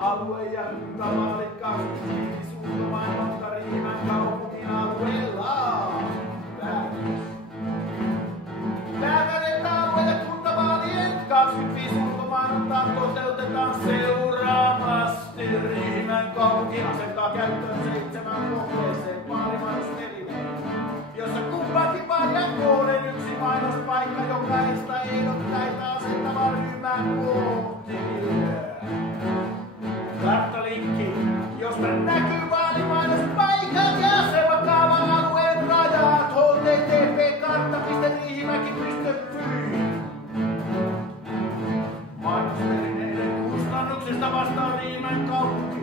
alue ja kuntavaalit 25 ulkomainonta Riihimäen kaupungin alueella. Päätänetä alue ja kuntavaalien 25 ulkomainontaa toteutetaan seuraavasti. Riihimäen kaupunki asettaa käyttöön 7 kohteeseen vaalimainosvälineen, jossa kumpakin vaalijan kohden yksi mainospaikka jokaista ehdokkaita asettavaa ryhmän kohteelle. Karttalinkki, josta näkyy vaalimainospaikat ja asemakaavan alueen rajat. http://kartta.riihimäki.fi. Mainosvälineiden kustannuksista vastaa Riihimäen kaupunki.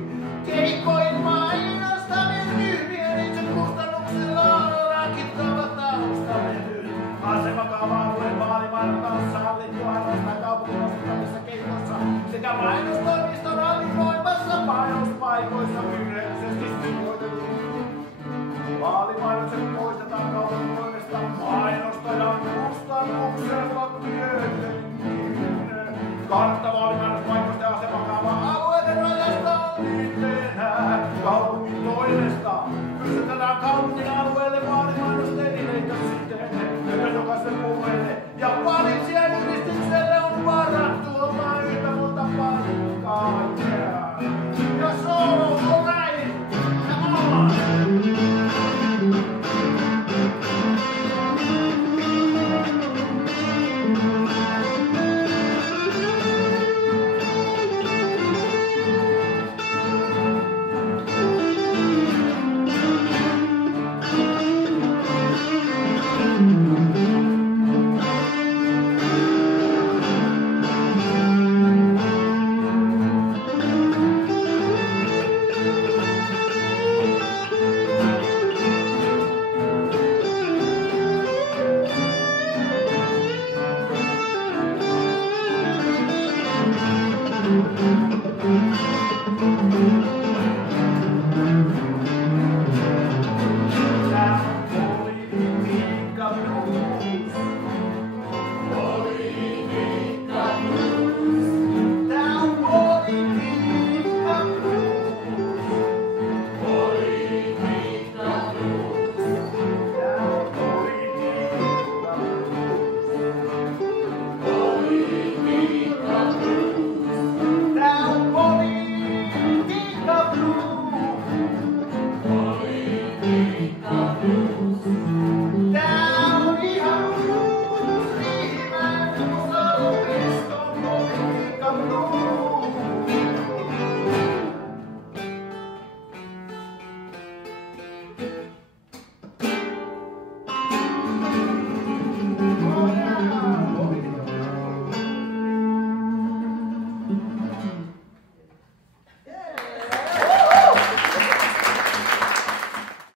Keikoin mainostamien ryhmien itse kustannuksilla on rakittava taustavenyt. Asemakaava-alueen vaalimainonta on sallittu ainoastaan kaupungin asettamissa keikoissa sekä mainostoimiston hallinnoimassa mainospaikoissa virheellisesti sijoitettu. Vaalimainokset poistetaan kaupungin toimesta mainostajan kustannuksella tietenkin.